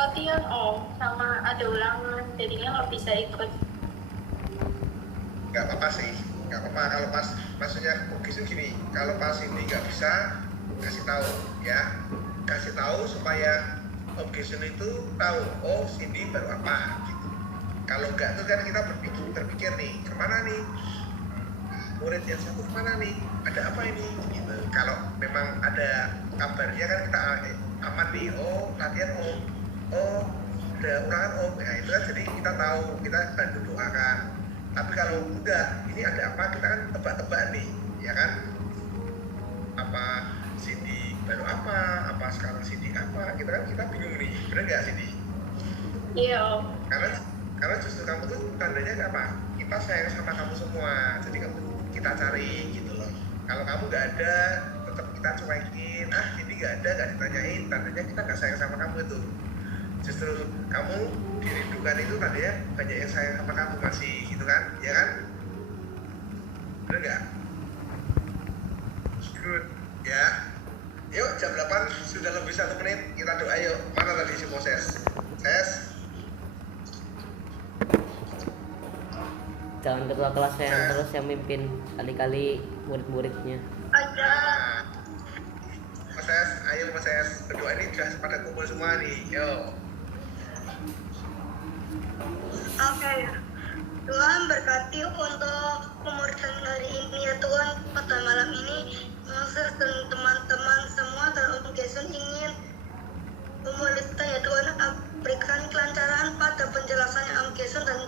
latihan om sama ada ulangan jadinya nggak bisa ikut. Nggak apa-apa sih, nggak apa-apa kalau pas maksudnya Ugi gini, kalau pas ini nggak bisa kasih tahu ya, kasih tahu supaya Ugi itu tahu oh Cindy baru apa gitu. Kalau nggak tuh kan kita berpikir nih kemana nih murid yang satu kemana nih, ada apa ini gitu. Kalau memang ada kabarnya kan kita aman nih, oh latihan oh ada ulangan ya itu kan jadi kita tahu, kita bantu doakan. Tapi kalau enggak, ini ada apa, kita kan tebak-tebak nih ya kan, apa Cindy baru apa sekarang Cindy apa, kita bingung nih, bener nggak Cindy? Iya om. Karena justru kamu tuh tandanya apa, kita sayang sama kamu semua, jadi kamu kita cari gitu loh. Kalau kamu nggak ada, tetap kita cuekin, Cindy nggak ada, nggak ditanyain, tandanya kita nggak sayang sama kamu itu. Justru kamu dirindukan itu tandanya banyak yang sayang sama kamu masih gitu kan, ya kan? Bener nggak? Good ya. Yuk jam 8 sudah lebih 1 menit, kita doa yuk. Mana tadi si Moses? Jangan ketua kelas yang terus yang mimpin, kali-kali murid-muridnya. Ada. Ayo Moses, berdoa ini sudah pada kumpul semua nih, yuk. Oke. Tuhan berkati untuk pemuridan hari ini ya Tuhan, pada malam ini Moses dan teman-teman semua dan Om Jason ingin memulihkan ya Tuhan, berikan kelancaran pada penjelasannya Om Jason dan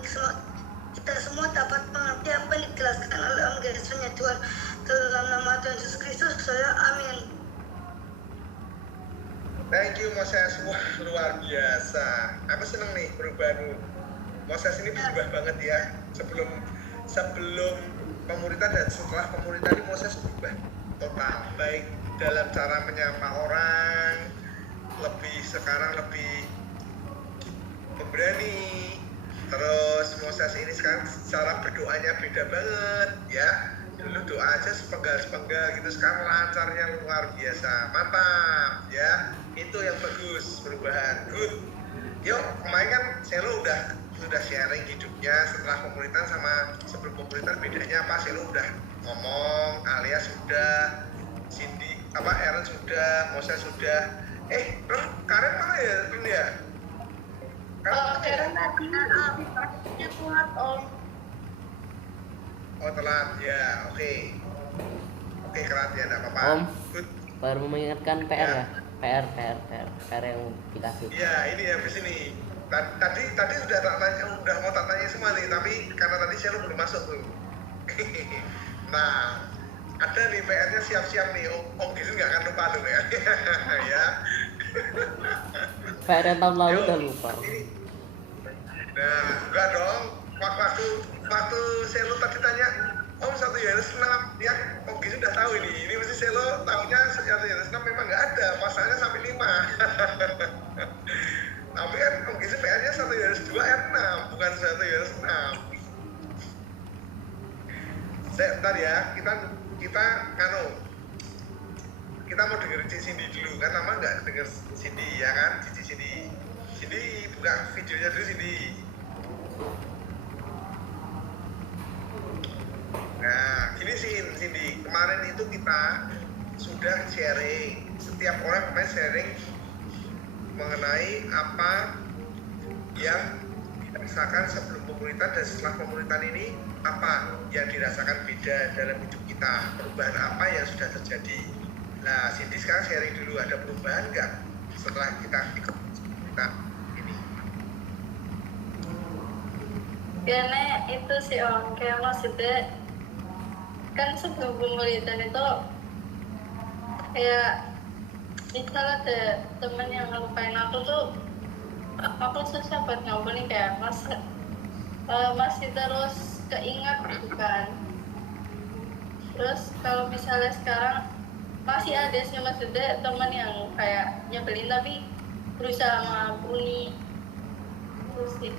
kita semua dapat mengerti apa yang dijelaskan oleh Om Jason ya Tuhan, dalam nama Tuhan Yesus Kristus saya amin. Thank you Moses, wah luar biasa. Aku seneng nih perubahanmu. Moses ini berubah banget ya. Sebelum pemuritan dan setelah pemuritan ini Moses berubah total. Baik dalam cara menyapa orang, sekarang lebih pemberani. Terus Moses ini sekarang cara berdoanya beda banget ya. Dulu doa aja sepenggal gitu, sekarang lancarnya luar biasa, mantap ya. Itu yang bagus, perubahan, good. Yuk, kemarin kan Selo sudah sharing hidupnya setelah pemuritan sama sebelum pemuritan, bedanya apa? Selo udah ngomong, Alia sudah, Cindy, Aaron sudah, Moses sudah. Karen mana ya? Ini ya? Karen tadi praktiknya kuat om. Oh telat ya, oke, telat ya, nggak apa-apa. Om, good. baru mengingatkan PR ya? PR yang dikasih. Iya, ini habis ini. Tadi udah mau tak tanya semua nih, tapi karena tadi saya belum masuk tuh. Nah, ada nih PR-nya, siap-siap nih. Om Gizu nggak akan lupa tuh ya. Ya. PR yang tahun lalu udah lupa. Nah, enggak dong. Waktu Selo tadi tanya, Om 1 Yohanes 6, ya Om Gizu udah tahu ini. Ini mesti Selo tahunya 1 Yohanes 6 memang nggak ada, pasalnya sampai 5. Tapi kan Om Gizu PR-nya 1 Yohanes 2 ayat 6, bukan 1 Yohanes 6. Bentar ya, kita mau dengerin Cindy dulu, kan lama nggak denger Cindy ya kan, Cindy buka videonya dulu Cindy. Nah, gini sih Cindy, kemarin itu kita sudah sharing, setiap orang kemarin sharing mengenai apa yang dirasakan sebelum pemuritan dan setelah pemuritan ini, apa yang dirasakan beda dalam hidup kita, perubahan apa yang sudah terjadi. Nah, Cindy sekarang sharing dulu, ada perubahan nggak setelah kita ikut kita ini? Karena itu sih om, kayak maksudnya kan sebelum pemuritan itu kayak misalnya ada temen yang ngelupain aku tuh, aku susah buat ngomongin kayak masih terus keingat gitu kan. Terus kalau misalnya sekarang masih ada sih maksudnya teman yang kayak nyebelin tapi berusaha mengampuni itu sih.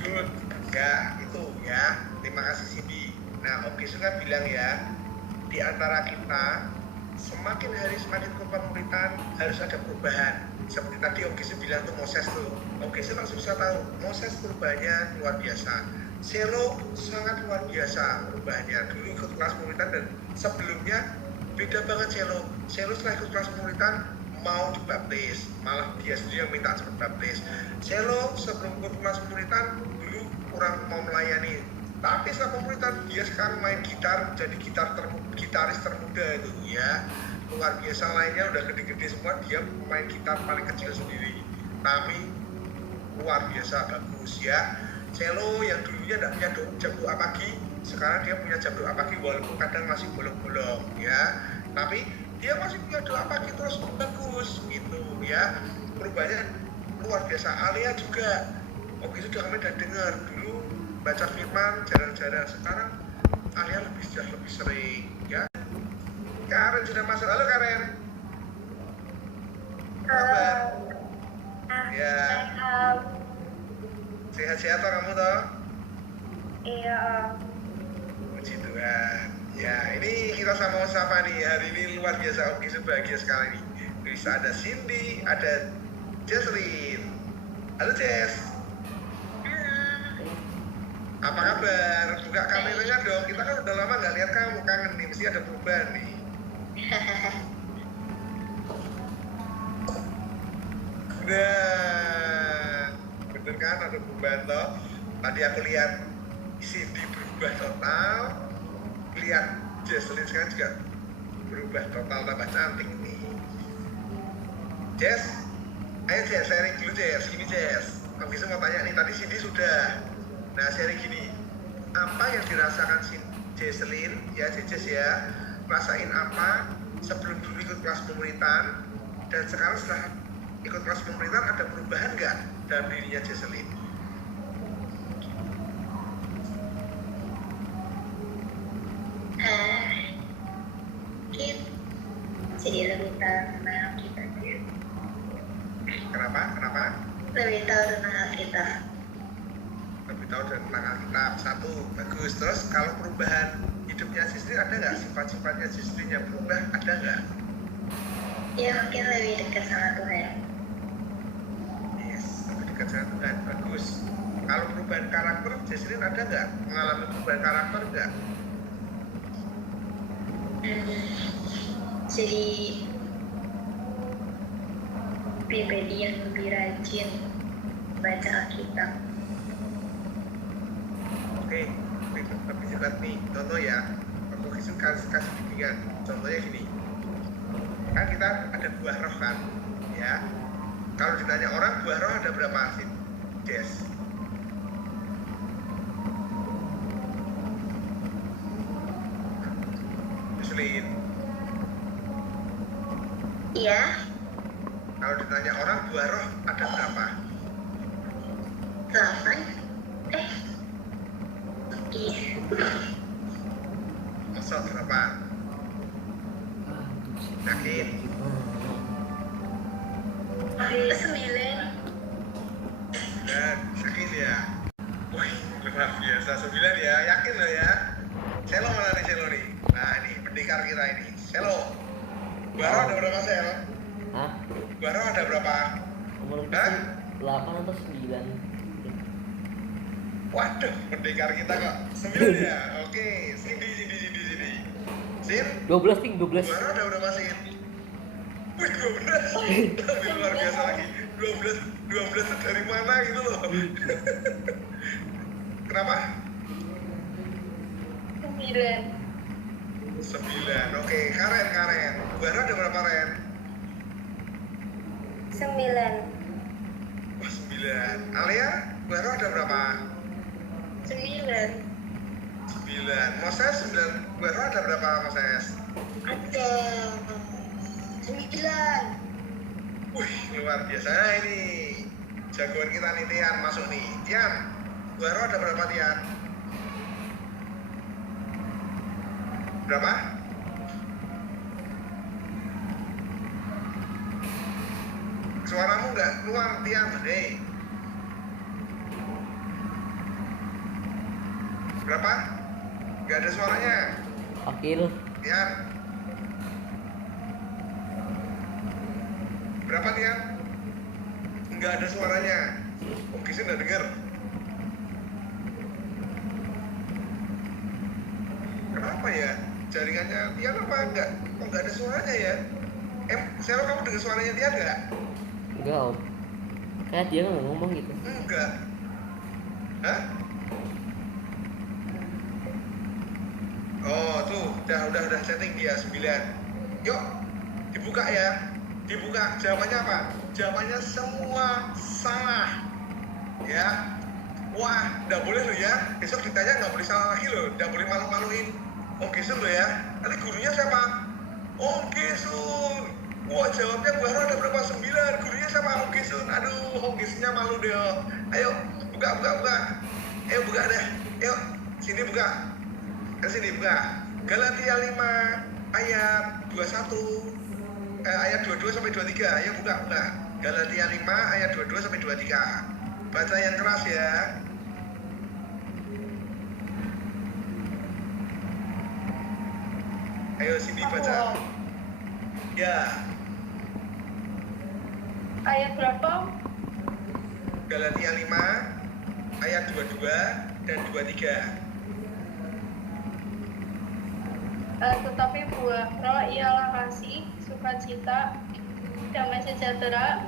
Good, ya itu ya, terima kasih Cindy. Nah, Om Gizu kan bilang ya, di antara kita semakin hari semakin ke pemuritan harus ada perubahan. seperti tadi Om Gisu bilang tuh Moses tuh, Om Gisu langsung bisa tahu Moses perubahannya luar biasa, Selo sangat luar biasa perubahannya. Dulu ikut kelas pemuritan dan sebelumnya beda banget Selo. Selo setelah ikut kelas pemuritan mau dibaptis, malah dia sendiri yang minta cepet baptis. Selo sebelum ikut kelas pemuritan dulu kurang mau melayani, tapi setelah pemuritan dia sekarang main gitar, jadi gitaris termuda itu ya, luar biasa. Lainnya udah gede-gede semua, dia main gitar paling kecil sendiri, tapi luar biasa bagus ya. Selo yang dulunya tidak punya jam doa pagi, sekarang dia punya jam doa pagi walaupun kadang masih bolong-bolong ya, tapi dia masih punya doa pagi terus bagus gitu ya. Perubahannya luar biasa. Alia juga, oke sudah kami udah dengar dulu baca firman jarang-jarang, sekarang Alia sudah lebih sering ya. Karen sudah masuk. Halo Karen, apa kabar? Ya, sehat-sehat toh kamu toh? Iya. Puji Tuhan. Ya, ini kita sama-sama nih, hari ini luar biasa. Om Gisu bahagia sekali nih. Bisa ada Cindy, ada Jesslyn. Halo Jess, apa kabar? Buka kameranya dong, kita kan udah lama nggak lihat kamu, kangen nih, mesti ada perubahan nih. Nah, bener kan ada perubahan toh? Tadi aku lihat Cindy berubah total, lihat Jesslyn sekarang juga berubah total, tambah cantik nih. Jess, ayo Jess, sharing dulu Jess. Gini Jess, Om Gisu mau tanya nih, tadi Cindy sudah. Nah sharing gini, apa yang dirasakan Jesslyn, ya Jess ya, rasain apa sebelum dulu ikut kelas pemuritan, dan sekarang setelah ikut kelas pemuritan ada perubahan nggak dalam dirinya Jesslyn? Jadi lebih tahu kita. Kenapa? Lebih tahu tentang kita. Lebih tahu tentang Alkitab, satu, bagus. Terus kalau perubahan hidupnya Jesslyn ada nggak? Sifat-sifatnya Jesslyn yang berubah ada nggak? Ya mungkin lebih dekat sama Tuhan. Yes, lebih dekat dengan Tuhan, bagus. Kalau perubahan karakter Jesslyn ada nggak? Mengalami perubahan karakter nggak? Jadi pribadi yang lebih rajin baca Alkitab. Oke, lebih dekat nih. Contoh ya, aku kasih bimbingan. Contohnya gini, kan kita ada buah roh kan, ya. Kalau ditanya orang buah roh ada berapa sih, Jess? Jesslyn. Iya. Kalau ditanya orang buah roh ada berapa? 8. Iya. Masa berapa? Yakin? 9. Dan yakin ya? Wih, luar biasa. 9 ya, yakin loh ya. Selo mana nih Selo nih? Nah ini pendekar kita ini, Selo. Buah roh ada berapa Sel? Hah? Buah roh ada berapa? Umur Hah? 8 atau 9? Waduh, pendekar kita kok 9 ya? Oke, Cindy. Sin? 12 ting, 12. Buah roh ada berapa Sin? Wih, 12. Lebih luar biasa lagi. 12 dari mana gitu loh. Kenapa? 9. Oke, Karen. Buah roh ada berapa Ren? 9. Wah, 9. Alia, buah roh ada berapa? 9. 9. Moses 9. Buah roh ada berapa Moses? Ada 9. Wih, luar biasa. Nah, ini jagoan kita nih, Tian masuk nih. Tian, buah roh ada berapa Tian? Berapa? Suaramu nggak keluar Tian, hei. Berapa? Nggak ada suaranya. Akil. Tian. Berapa Tian? nggak ada suaranya. Om Gisun nggak dengar. Kenapa ya? Jaringannya Tian apa enggak? Kok nggak ada suaranya ya? Sel, kamu dengar suaranya Tian nggak? Enggak om. Kayak dia nggak ngomong gitu. Enggak. Hah? Oh tuh, udah setting dia 9. Yuk, dibuka ya. Dibuka. Jawabannya apa? Jawabannya semua salah. Ya. Wah, nggak boleh loh ya. Besok ditanya nggak boleh salah lagi loh. Nggak boleh malu-maluin Om Gisun loh ya. Nanti gurunya siapa? Om Gisun. Wah, jawabnya Bu Haro ada berapa? 9. Gurunya siapa? Om Gisun. Aduh, Om Gisunnya malu deh. Ayo, buka. Ayo buka deh. Yuk, sini buka. Ke sini buka. Galatia 5 ayat 21. Ayat 22 sampai 23. Ayo buka. Galatia 5 ayat 22 sampai 23. Baca yang keras ya. Ayo sini baca. Ya. Ayat berapa? Galatia 5 ayat 22 dan 23. Tetapi buah roh ialah kasih, sukacita, damai sejahtera,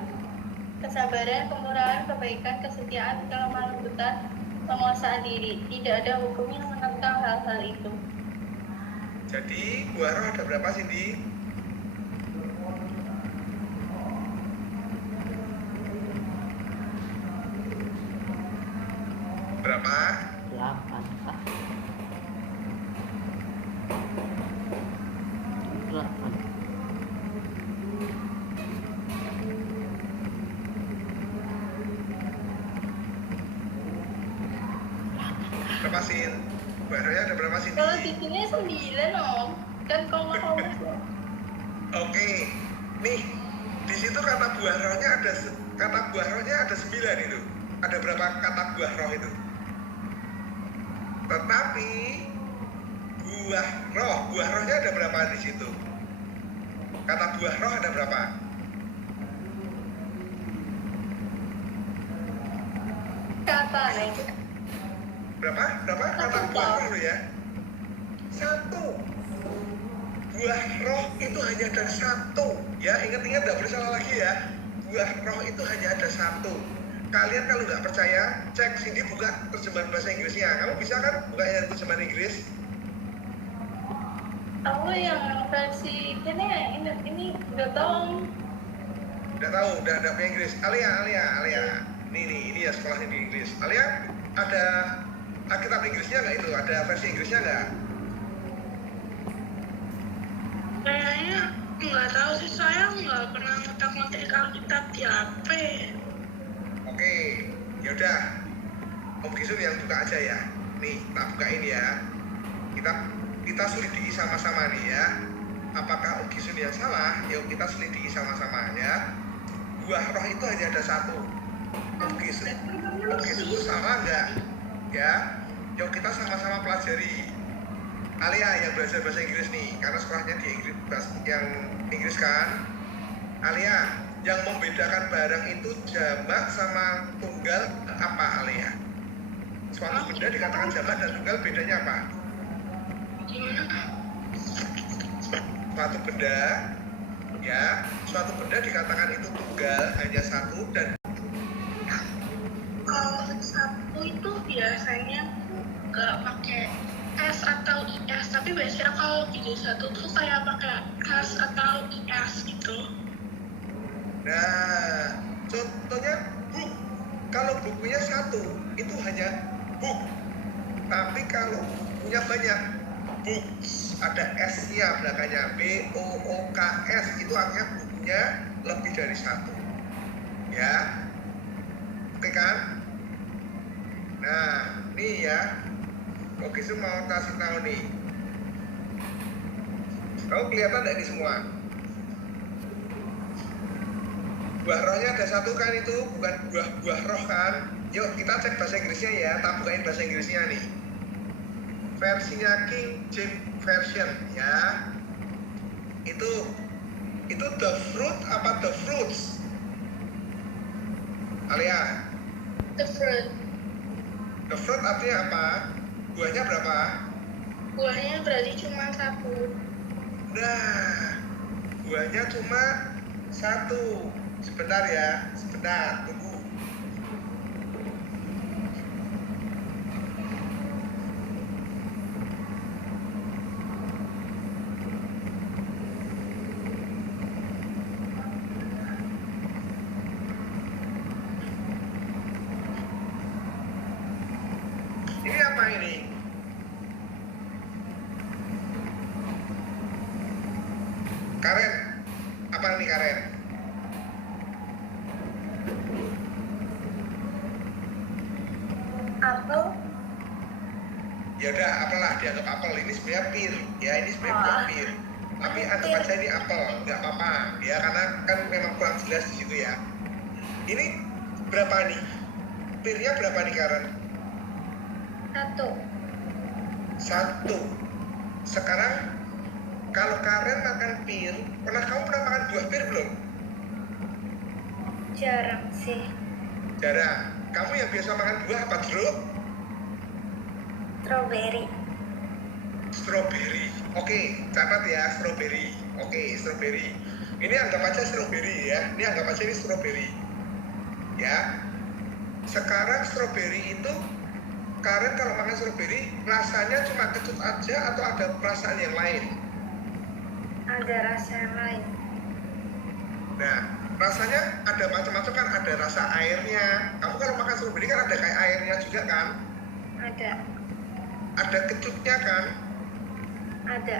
kesabaran, kemurahan, kebaikan, kesetiaan, kelemah lembutan, penguasaan diri. Tidak ada hukum yang menentang hal-hal itu. Jadi buah roh ada berapa Cindy? Berapa? 8 kah? 8. Berapa Sin? Buah rohnya ada berapa Cindy? Kalau di sini 9 om, kan kalau kamu Oke, nih di situ kata buah rohnya ada 9 itu. Ada berapa kata buah roh itu? Tetapi buah rohnya ada berapa di situ? Kata buah roh ada berapa? kata nih. Berapa kata buah roh ya? 1. Buah roh itu hanya ada 1 ya, ingat-ingat nggak boleh salah lagi ya. Buah roh itu hanya ada 1. Kalian kalau nggak percaya, cek Cindy buka terjemahan bahasa Inggrisnya. Kamu bisa kan buka yang terjemahan Inggris? Aku yang versi ini udah tahu. Udah tahu, udah punya Inggris. Alia. Ini ya sekolahnya di Inggris. Alia, ada Alkitab Inggrisnya nggak itu? Ada versi Inggrisnya nggak? Kayaknya nggak tahu sih, saya nggak pernah ngotak-ngotik Alkitab di HP. Oke, yaudah. Om Gisun yang buka aja ya. Nih, tak bukain ya. Kita selidiki sama-sama nih ya. Apakah Om Gisun yang salah? Yuk kita selidiki sama-sama ya. Buah roh itu hanya ada 1. Om Gisun itu salah nggak? Ya. Yuk kita sama-sama pelajari. Alia yang belajar bahasa Inggris nih, karena sekolahnya di Inggris, yang Inggris kan. Alia, yang membedakan barang itu jamak sama tunggal apa Alia? Suatu benda dikatakan jamak dan tunggal bedanya apa? Suatu benda dikatakan itu tunggal hanya 1 dan Kalau 1 itu biasanya nggak pakai S atau IS, tapi biasanya kalau 1 tuh kayak pakai S atau IS gitu. nah, contohnya book. Kalau bukunya 1 itu hanya book. Tapi kalau bukunya banyak, books, ada S-nya belakangnya, BOOKS, itu artinya bukunya lebih dari 1. Ya. Oke kan? Nah, nih ya. Oke, semua mau kasih tahu nih. Kau kelihatan nggak ini semua? Buah rohnya ada 1 kan, itu bukan buah roh kan? Yuk kita cek bahasa Inggrisnya ya. Tak bukain bahasa Inggrisnya nih. Versinya King James Version ya. Itu the fruit apa the fruits? Alia, The fruit. the fruit artinya apa? Buahnya berapa? Buahnya berarti cuma 1. Nah, buahnya cuma 1. Sebentar ya, sebentar, tunggu. Ini apa ini? Karen, apa nih Karen? Apel. Ya udah, apalah dianggap apel. Ini sebenarnya pir, ya ini sebenarnya bukan pir. Tapi anggap aja ini apel, nggak apa-apa, ya karena kan memang kurang jelas di situ ya. Ini berapa nih? Pirnya berapa nih Karen? 1. 1. Sekarang kalau Karen makan pir, kamu pernah makan buah pir belum? Jarang sih. Jarang. Kamu yang biasa makan buah apa jeruk? Strawberry. Strawberry. Oke, catat ya strawberry. Oke, strawberry. Ini anggap aja strawberry ya. Ini anggap aja ini strawberry. Ya. Sekarang strawberry itu Karen kalau makan strawberry rasanya cuma kecut aja atau ada perasaan yang lain? Ada rasa yang lain. Nah, rasanya ada macam-macam kan, ada rasa airnya. Kamu kalau makan strawberry kan ada kayak airnya juga kan? Ada. Ada kecutnya kan? Ada.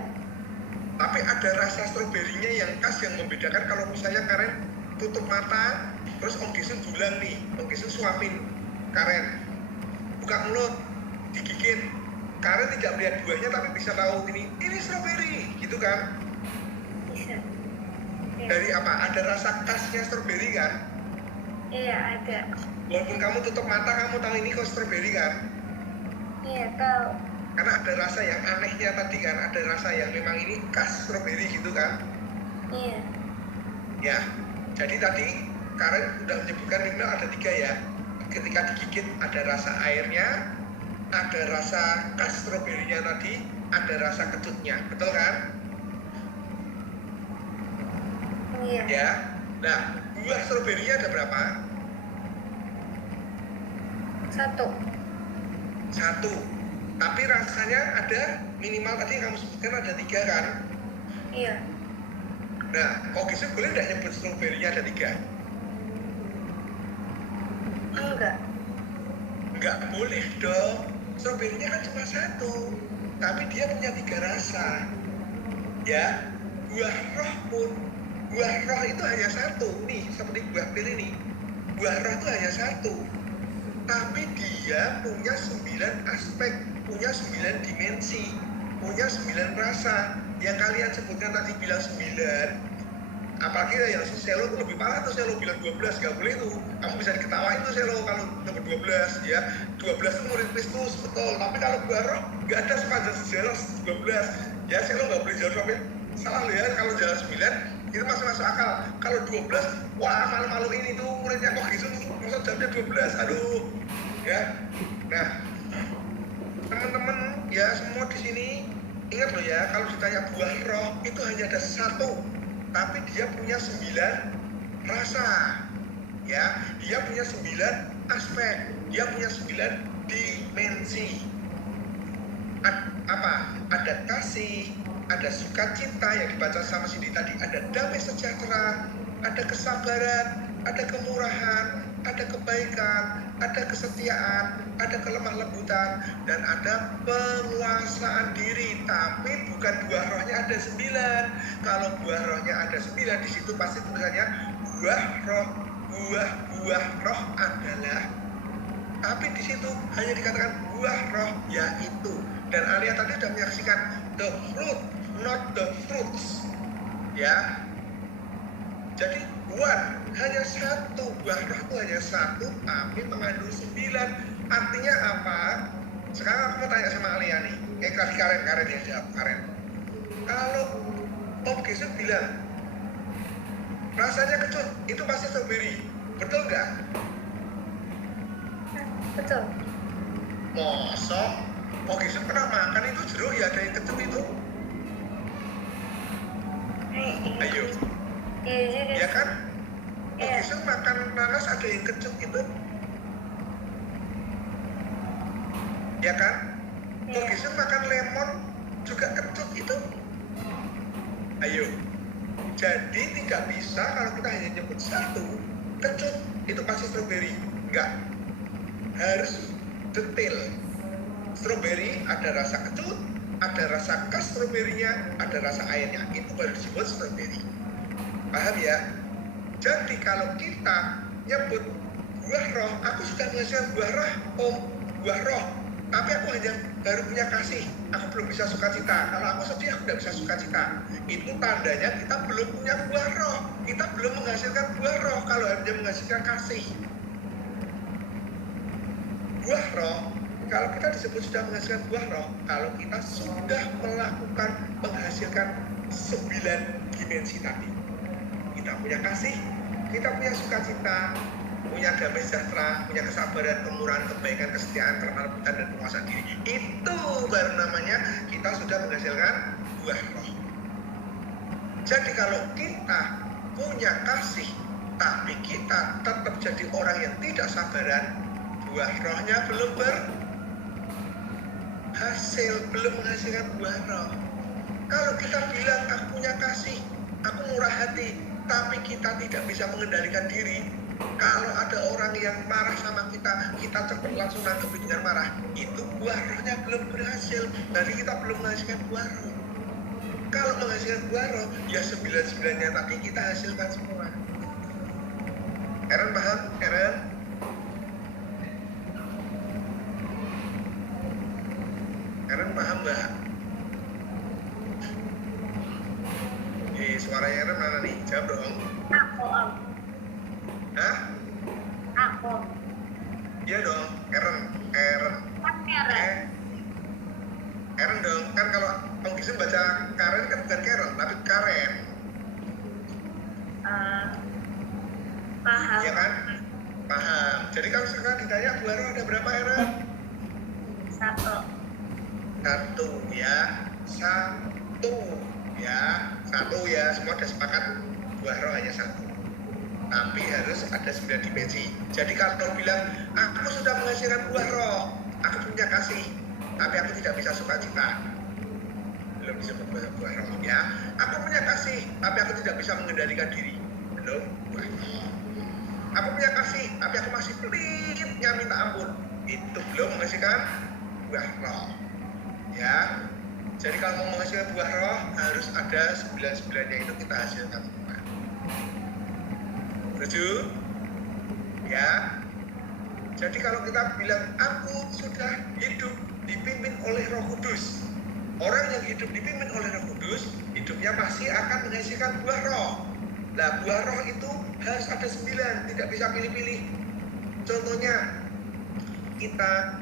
Tapi ada rasa stroberinya yang khas yang membedakan. Kalau misalnya Karen tutup mata, terus Om Gisun bilang nih, Om Gisun suapin Karen, buka mulut, digigit. Karen tidak melihat buahnya tapi bisa tahu ini stroberi, gitu kan? Bisa. Iya. Dari apa? Ada rasa khasnya stroberi kan? Iya, ada. Walaupun kamu tutup mata, kamu tahu ini kok stroberi kan? Iya, tahu. Karena ada rasa yang anehnya tadi kan, ada rasa yang memang ini khas stroberi gitu kan? Iya. Ya, jadi tadi Karen udah menyebutkan minimal ada 3 ya. Ketika digigit ada rasa airnya, ada rasa khas stroberinya tadi, ada rasa kecutnya, betul kan? Iya. Ya. Nah, buah stroberinya ada berapa? 1. 1. Tapi rasanya ada minimal tadi yang kamu sebutkan ada 3 kan? Iya. Nah, kok gitu boleh nggak nyebut stroberinya ada 3? Enggak. Nggak boleh dong. Stroberinya kan cuma 1, tapi dia punya 3 rasa. Ya, buah roh pun, buah roh itu hanya 1 nih, seperti buah pir ini. Buah roh itu hanya 1, tapi dia punya 9 aspek, punya 9 dimensi, punya 9 rasa. Yang kalian sebutkan tadi bilang 9, apalagi yang si Selo itu lebih parah tuh, Selo bilang 12, gak boleh tuh. Kamu bisa diketawain tuh Selo kalau nomor 12 ya. 12 itu murid Kristus, betul. Tapi kalau buah roh gak ada sepanjang sejarah 12. Ya Selo gak boleh jawab sampai salah loh ya. Kalau jalan 9 itu masih masuk akal. Kalau 12, wah malu-malu ini tuh muridnya kok gitu, masa jamnya 12, aduh. Ya, nah teman-teman ya semua di sini ingat loh ya, kalau ditanya buah roh itu hanya ada 1, tapi dia punya 9 rasa. Ya, dia punya 9 aspek, dia punya 9 dimensi. Apa? Ada kasih, ada sukacita yang dibaca sama Cindy tadi, ada damai sejahtera, ada kesabaran, ada kemurahan, ada kebaikan, ada kesetiaan, ada kelemah lembutan, dan ada penguasaan diri. Tapi bukan buah rohnya ada 9. Kalau buah rohnya ada 9, di situ pasti tulisannya buah roh. Buah roh adalah, tapi di situ hanya dikatakan buah roh, yaitu. Dan Alia tadi sudah menyaksikan the fruit, not the fruits. Ya. Jadi hanya 1, buah roh itu hanya 1, tapi mengandung 9. Artinya apa? Sekarang aku mau tanya sama Alia nih. Karen yang jawab, Karen. Kalau Om Gisun bilang rasanya kecut, itu pasti strawberry, betul nggak? Betul. Mosok kok Gisun pernah makan itu jeruk ya ada yang kecut itu? Ayo, ya kan? Kok Iya. Gisun makan nanas ada yang kecut itu? Ya kan? Kok Iya. Gisun makan lemon juga kecut itu? Ayo. Jadi tidak bisa kalau kita hanya nyebut satu kecut itu pasti stroberi. Enggak. Harus detail. Stroberi ada rasa kecut, ada rasa khas stroberinya, ada rasa airnya. Itu baru disebut stroberi. Paham ya? Jadi kalau kita nyebut buah roh, aku sudah menghasilkan buah roh, buah roh. Tapi aku hanya baru punya kasih, aku belum bisa sukacita. Kalau aku sedih, aku tidak bisa sukacita. Itu tandanya kita belum punya buah roh. Kita belum menghasilkan buah roh kalau hanya menghasilkan kasih. Buah roh, kalau kita disebut sudah menghasilkan buah roh, kalau kita sudah menghasilkan 9 dimensi tadi. Kita punya kasih, kita punya sukacita, punya damai sejahtera, punya kesabaran, kemurahan, kebaikan, kesetiaan, kelembutan, dan penguasaan diri. Itu baru namanya kita sudah menghasilkan buah roh. Jadi kalau kita punya kasih, tapi kita tetap jadi orang yang tidak sabaran, buah rohnya belum berhasil, belum menghasilkan buah roh. Kalau kita bilang aku punya kasih, aku murah hati, tapi kita tidak bisa mengendalikan diri. Kalau ada orang yang marah sama kita cepat langsung nangkep dengan marah. Itu buah rohnya belum berhasil. Jadi kita belum menghasilkan buah roh. Kalau menghasilkan buah roh, ya 9-9-nya tadi kita hasilkan semua. Eren paham? Eren? Eren paham nggak? Suaranya Eren mana nih? Jawab dong. Aku, Om. Hah? Aku. Iya dong, Eren. Karen. Eren dong, kan kalau Om Gisun baca Karen kan bukan Karen, tapi Karen. Paham. Iya kan? Paham. Jadi kalau sekarang ditanya buah roh ada berapa Eren? 1. Satu ya. Satu ya, semua udah sepakat buah roh hanya satu. Tapi harus ada 9 dimensi. Jadi kalau bilang, aku sudah menghasilkan buah roh, aku punya kasih, tapi aku tidak bisa sukacita. Belum disebut buah roh ya. Aku punya kasih, tapi aku tidak bisa mengendalikan diri. Belum buah roh. Aku punya kasih, tapi aku masih pelitnya minta ampun. Itu belum menghasilkan buah roh. Ya. Jadi kalau mau menghasilkan buah roh, harus ada 9-9-nya itu kita hasilkan semua. Setuju? Ya. Jadi kalau kita bilang aku sudah hidup dipimpin oleh Roh Kudus, orang yang hidup dipimpin oleh Roh Kudus, hidupnya pasti akan menghasilkan buah roh. Nah, buah roh itu harus ada 9, tidak bisa pilih-pilih. Contohnya, kita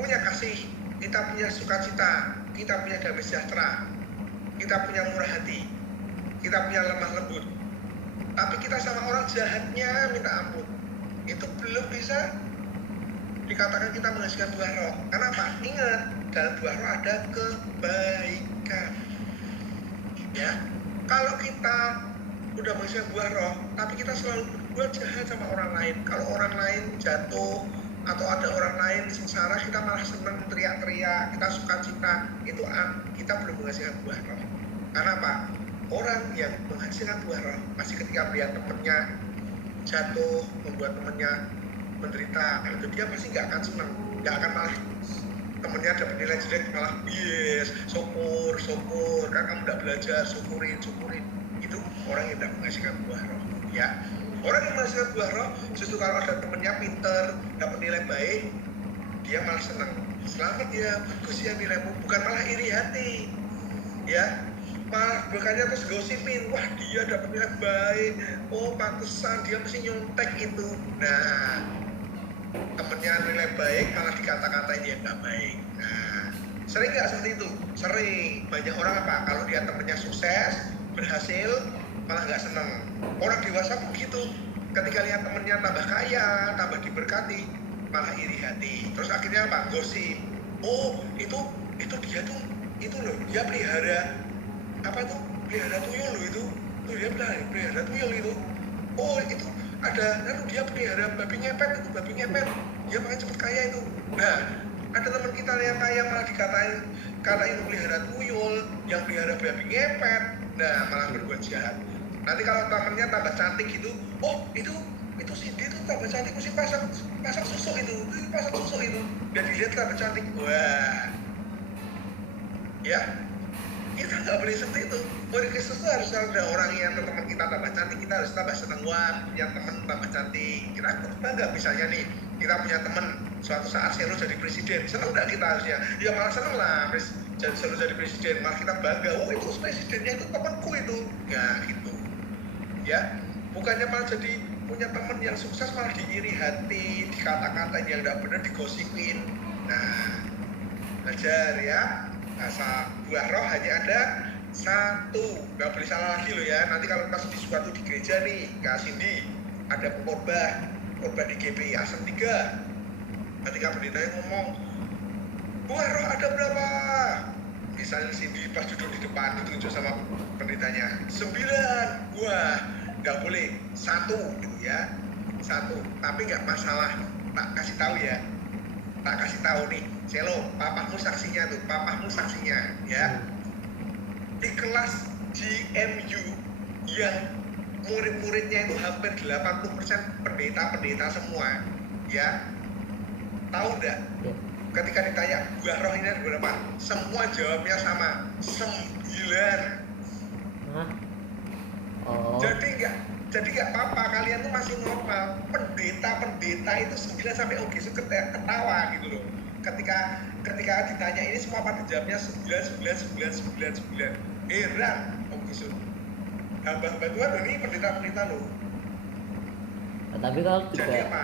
punya kasih, kita punya sukacita, kita punya damai sejahtera, kita punya murah hati, kita punya lemah lembut. Tapi kita sama orang jahatnya minta ampun. Itu belum bisa dikatakan kita menghasilkan buah roh. Kenapa? Ingat, dalam buah roh ada kebaikan. Ya, kalau kita udah menghasilkan buah roh, tapi kita selalu berbuat jahat sama orang lain. Kalau orang lain jatuh atau ada orang lain sengsara, kita malah senang teriak-teriak, kita sukacita. Itu kita belum menghasilkan buah roh. Karena apa? Orang yang menghasilkan buah roh pasti ketika melihat temannya jatuh, membuat temannya menderita, itu dia pasti nggak akan senang, nggak akan malah temennya dapat nilai jelek malah yes, syukur kan kamu udah belajar, syukurin. Itu orang yang tidak menghasilkan buah roh. Ya, orang yang menghasilkan buah roh justru kalau ada temennya pinter, dapat nilai baik, dia malah senang. Selamat ya, bagus ya nilaimu, bukan malah iri hati. Ya, malah bukannya terus gosipin, wah dia dapat nilai baik, oh pantesan dia mesti nyontek itu. Nah, temennya nilai baik malah dikata-katain dia nggak baik. Nah, sering nggak seperti itu? Sering. Banyak orang apa? Kalau dia temennya sukses, berhasil, malah nggak seneng. Orang dewasa begitu. Ketika lihat temennya tambah kaya, tambah diberkati, malah iri hati. Terus akhirnya apa? Gosip. Oh, itu dia tuh itu loh, dia pelihara apa tuh? Pelihara tuyul loh itu. Tuh dia pelihara tuyul itu. Oh, itu ada kan dia pelihara babi ngepet itu, babi ngepet. Dia makin cepet kaya itu. Nah, ada teman kita yang kaya malah katain pelihara tuyul, yang pelihara babi ngepet. Nah, malah berbuat jahat. Nanti kalau temannya tambah cantik gitu, oh itu Cindy tuh tambah cantik, mesti pasang susuk itu pasang susuk itu biar dilihat tambah cantik. Wah, ya kita nggak boleh seperti itu. Podcast itu harus ada orang yang teman kita tambah cantik, kita harus tambah seneng. Wah, punya teman tambah cantik, kita bangga. Misalnya nih, kita punya teman suatu saat Selo jadi presiden, seneng nggak kita harusnya? Ya malah seneng lah, Selo jadi presiden, malah kita bangga. Oh itu presidennya itu temanku itu, ya gitu. Ya, bukannya malah jadi punya teman yang sukses malah diiri hati, dikata-katain yang nggak benar, digosipin. Nah, belajar ya. Asal buah roh hanya ada satu, nggak boleh salah lagi loh ya. Nanti kalau pas di suatu di gereja nih, Kak Cindy ada khotbah di GPI Asem 3. Ketika pendetanya ngomong, buah roh ada berapa? Misalnya Cindy pas duduk di depan ditunjuk sama pendetanya 9. Wah, nggak boleh 1 gitu ya, 1. Tapi nggak masalah, tak kasih tahu ya. Tak kasih tahu nih, Selo, papamu saksinya ya. Di kelas GMU yang murid-muridnya itu hampir 80% pendeta semua, ya. Tahu enggak? Ya. Ketika ditanya buah roh ini ada berapa? Semua jawabnya sama, 9. Hah? Oh. Jadi nggak apa-apa, kalian tuh masih normal. Pendeta itu 9 sampai oke itu ketawa gitu loh. Ketika ditanya ini semua pada jawabnya 9. Heran Om Gisun. Hamba-hamba Tuhan ini pendeta loh. Tapi kalau Jadi juga apa?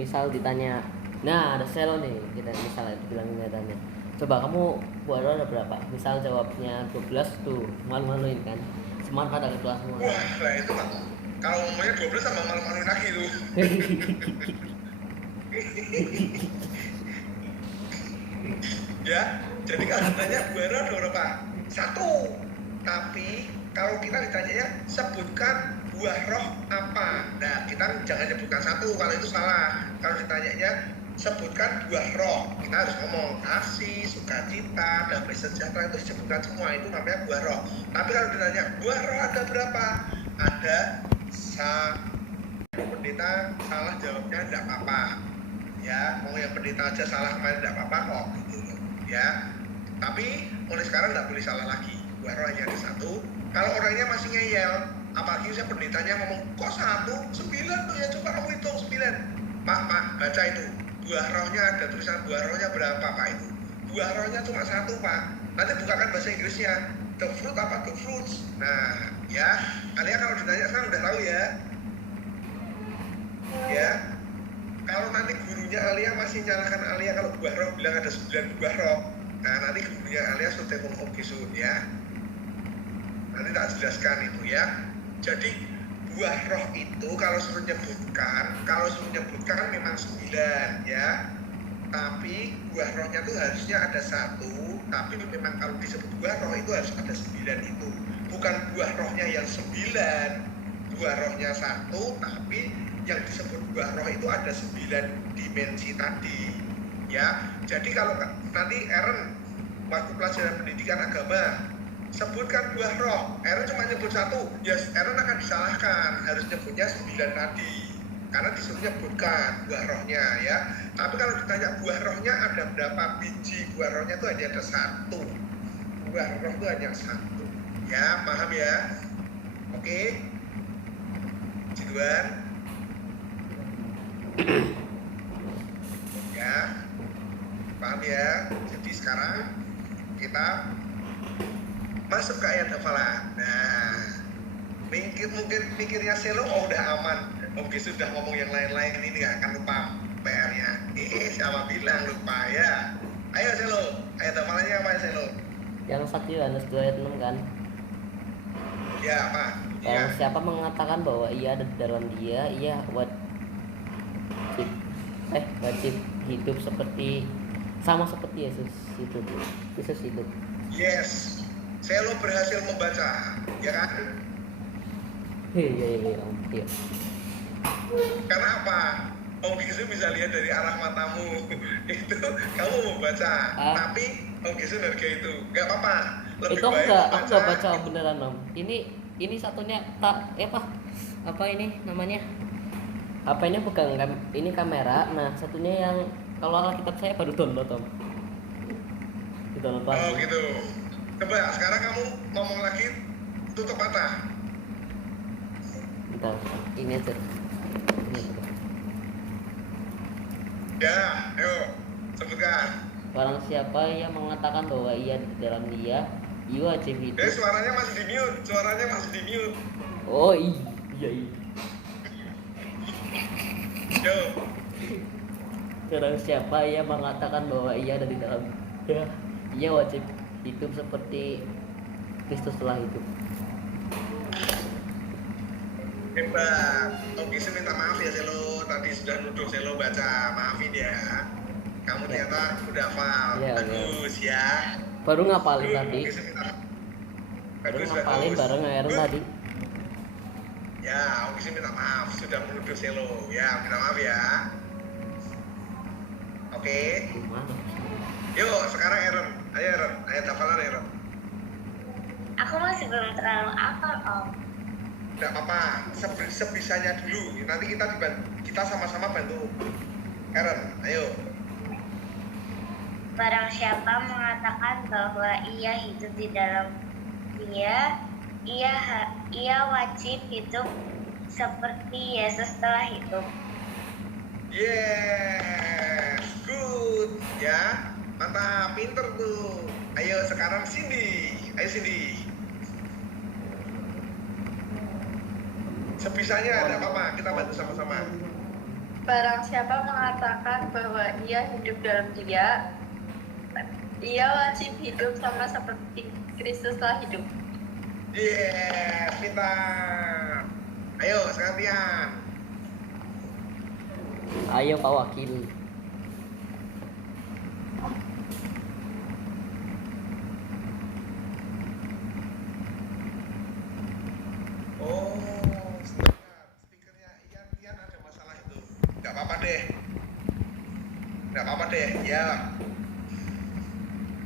misal ditanya, nah ada Selo nih, kita misalnya dibilangin datanya, coba kamu buat ada berapa? Misal jawabnya 12 tuh, malu-maluin kan, smart pada kelas semua. Wah, lah itu mah. Kalau ngomongnya 12 sama malu-maluin lagi tuh. Ya, jadi kalau ditanya buah roh ada berapa? 1. Tapi kalau kita ditanya sebutkan buah roh apa? Nah, kita jangan sebutkan 1 kalau itu salah. Kalau ditanyanya sebutkan buah roh, kita harus ngomong kasih, sukacita, damai sejahtera, itu disebutkan semua, itu namanya buah roh. Tapi kalau ditanya buah roh ada berapa? Ada pendeta salah jawabnya tidak apa-apa. Ya, mau yang pendeta aja salah kemarin tidak apa-apa kok gitu loh. Ya. Tapi mulai sekarang tidak boleh salah lagi. Buah roh hanya ada 1. Kalau orangnya masih ngeyel, apalagi saya pendetanya ngomong kok 1, 9 tuh ya, coba kamu hitung 9. Pak, baca itu. Buah rohnya ada tulisan buah rohnya berapa Pak itu? Buah rohnya cuma 1 Pak. Nanti bukakan bahasa Inggrisnya. The fruit apa? The fruits. Nah, ya. Kalian kalau ditanya sekarang udah tahu ya. Ya. Kalau nanti gurunya Alia masih nyalakan Alia kalau buah roh bilang ada 9 buah roh. Nah, nanti gurunya Alia sudah ngomong Gisun ya. Nanti tak jelaskan itu ya. Jadi buah roh itu kalau suruh nyebutkan memang 9 ya. Tapi buah rohnya itu harusnya ada 1. Tapi memang kalau disebut buah roh itu harus ada 9 itu. Bukan buah rohnya yang 9. Buah rohnya 1, tapi yang disebut buah roh itu ada 9 dimensi tadi. Ya. Jadi kalau nanti Aaron waktu pelajaran pendidikan agama sebutkan buah roh, Aaron cuma nyebut 1, ya Aaron akan disalahkan, harus nyebutnya 9 tadi karena disuruh nyebutkan buah rohnya ya. Tapi kalau ditanya buah rohnya ada berapa biji, buah rohnya itu hanya ada 1. Buah roh itu hanya 1 ya, paham ya? Oke, Jiduan ya, paham ya? Jadi sekarang kita masuk ke ayat hafalan. Nah, mungkin pikirnya Selo udah aman. Oke, sudah ngomong yang lain-lain ini nggak akan lupa PR-nya. Siapa bilang lupa ya? Ayo Selo, ayat hafalannya apa ya Selo? Yang 1 Yohanes 2 ayat 6 kan? Ya apa? Kalau siapa mengatakan bahwa ia ada di dalam dia, ia buat wajib hidup sama seperti Yesus hidup. Yesus hidup. Yes, Selo berhasil membaca, ya kan? Iya. Om. Iya. Karena apa? Om Gisu bisa lihat dari arah matamu itu kamu membaca, tapi Om Gisu hargai itu, nggak apa-apa. Lebih Itu baik aku nggak baca beneran Om. Ini satunya apa ini namanya? Apa ini pegang ini kamera. Nah satunya yang kalau Alkitab saya baru download Om. Download Oh lagi. gitu. Coba sekarang kamu ngomong lagi, tutup mata. Bentar, ini aja. Ini aja. Ya, ayo sebutkan. Barang siapa yang mengatakan bahwa ia di dalam dia wajib hidup. Suaranya masih di mute. Oh iya. Yo, Barang siapa yang mengatakan bahwa ia ada di dalam dia, ia wajib hidup seperti Kristus telah hidup. hebat. Om Gisu minta maaf ya Selo, tadi sudah nuduh Selo baca, maafin ya. Kamu ternyata udah hafal, Ya, bagus ya. Baru ngapalin tadi. Om Gisu minta Baru bagus. ngapalin bareng Aaron tadi. Ya, Om Gisu minta maaf sudah menuduh Selo. Ya, minta maaf ya. Oke. Gimana? Yuk, sekarang Aaron. Ayo Aaron, ayo hafalan Aaron. Aku masih belum terlalu hafal Om. Tidak apa-apa, sebisanya dulu. Nanti kita sama-sama bantu. Aaron, ayo. Barang siapa mengatakan bahwa ia hidup di dalam dia, ia wajib hidup seperti Yesus telah hidup. Yes, good. Ya, mantap, pinter tuh. Ayo sekarang Cindy. Ayo Cindy. Sebisanya ada apa-apa, kita bantu sama-sama. Barang siapa mengatakan bahwa ia hidup dalam dia, ia wajib hidup sama seperti Kristus telah hidup. Yes, pintar. Ayo sekarang Tian. Ayo Pak Wakil. Oh, sebentar. Speakernya Ian ada masalah itu. Gak apa-apa deh. Ya.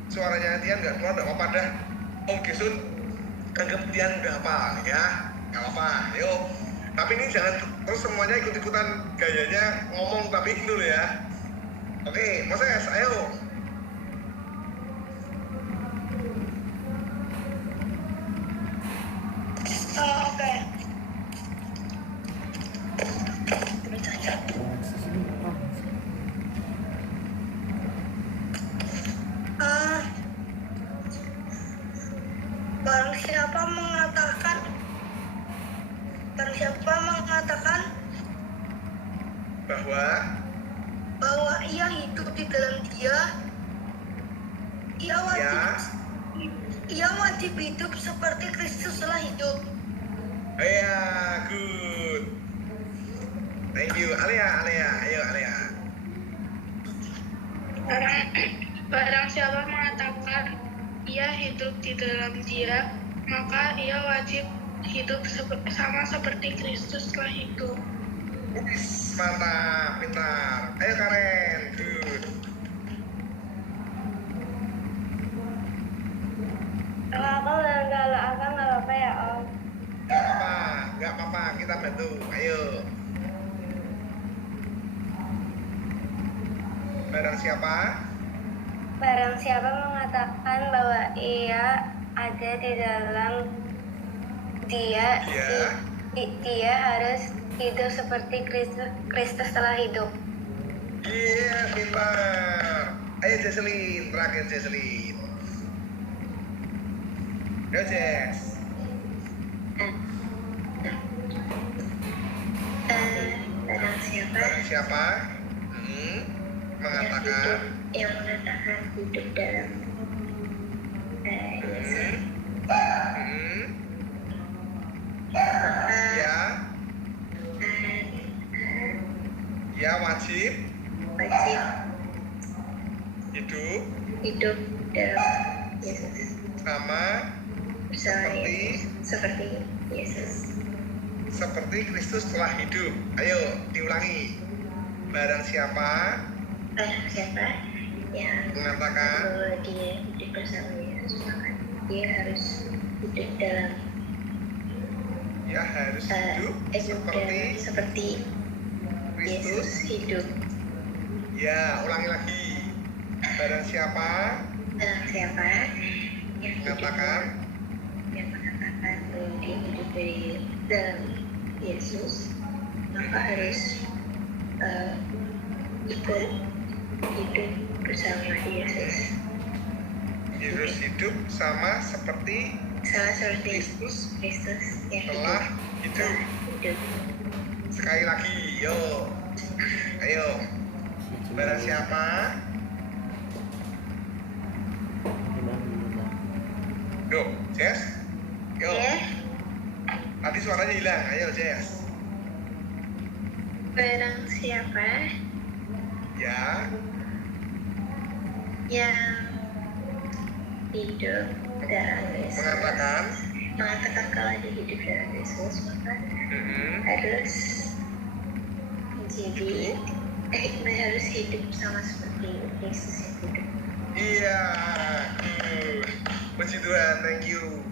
Suaranya Tian gak keluar, gak apa-apa dah. Om Gisun anggap Tian udah hafal ya. Gak apa-apa, yuk. Tapi ini jangan terus semuanya ikut-ikutan gayanya ngomong tapi dulu ya. Oke, Moses, ayo. Oke. Barang siapa mengatakan bahwa ia hidup di dalam dia, ia wajib hidup seperti Kristus telah hidup. Ya, good. Thank you, Alia. Ayo Alia. Barang siapa mengatakan ia hidup di dalam dia, maka ia wajib hidup sama seperti Kristus telah hidup. Mantap, pintar. Ayo Karen, good. Kalau aku nggak apa-apa ya Om. Gak apa-apa, kita bantu. Ayo. Barang siapa Mengatakan bahwa ia ada di dalam dia, dia harus hidup seperti Kristus telah hidup. Iya, pintar. Ayo Jesselyn, terakhir Jesselyn. Yo Jess. Barang siapa mengatakan yang mengatakan hidup dalam ya wajib wajib hidup hidup dalam Yesus sama bersama Yesus seperti Yesus. seperti Kristus telah hidup. Ayo diulangi. Barang siapa Yang mengatakan bahwa dia hidup bersama Yesus, maka dia harus hidup dalam ya harus hidup seperti Yesus Kristus. hidup. Ya, ulangi lagi. Barang siapa Yang mengatakan bahwa dia hidup dalam Yesus, maka harus ikut hidup bersama Yesus. Yesus hidup sama seperti Kristus yang telah hidup. hidup. Sekali lagi, yo. Ayo. Barang siapa Yo, Jess. Yo. Tadi suaranya hilang. Ayo, Jess. Barang siapa Ya. yang hidup dalam Yesus, mengatakan kalau dia hidup dalam Yesus, maka harus harus hidup sama seperti Yesus yang hidup. Iya. Puji Tuhan, thank you.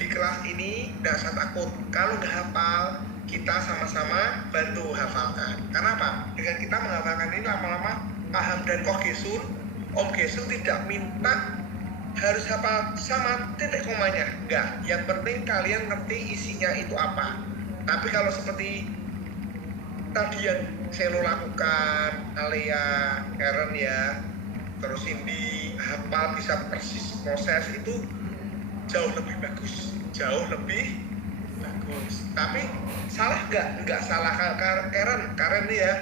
Di kelas ini nggak usah takut. Kalau nggak hafal, kita sama-sama bantu hafalkan. Karena apa? Dengan kita menghafalkan ini lama-lama paham dan kogesun. Om Gesun tidak minta harus hafal sama titik komanya. Enggak. Yang penting kalian ngerti isinya itu apa. Tapi kalau seperti tadi yang Selo lakukan, Alea, Karen ya, terus Cindy hafal bisa persis proses itu jauh lebih bagus. Tapi salah nggak salah Karen nih ya,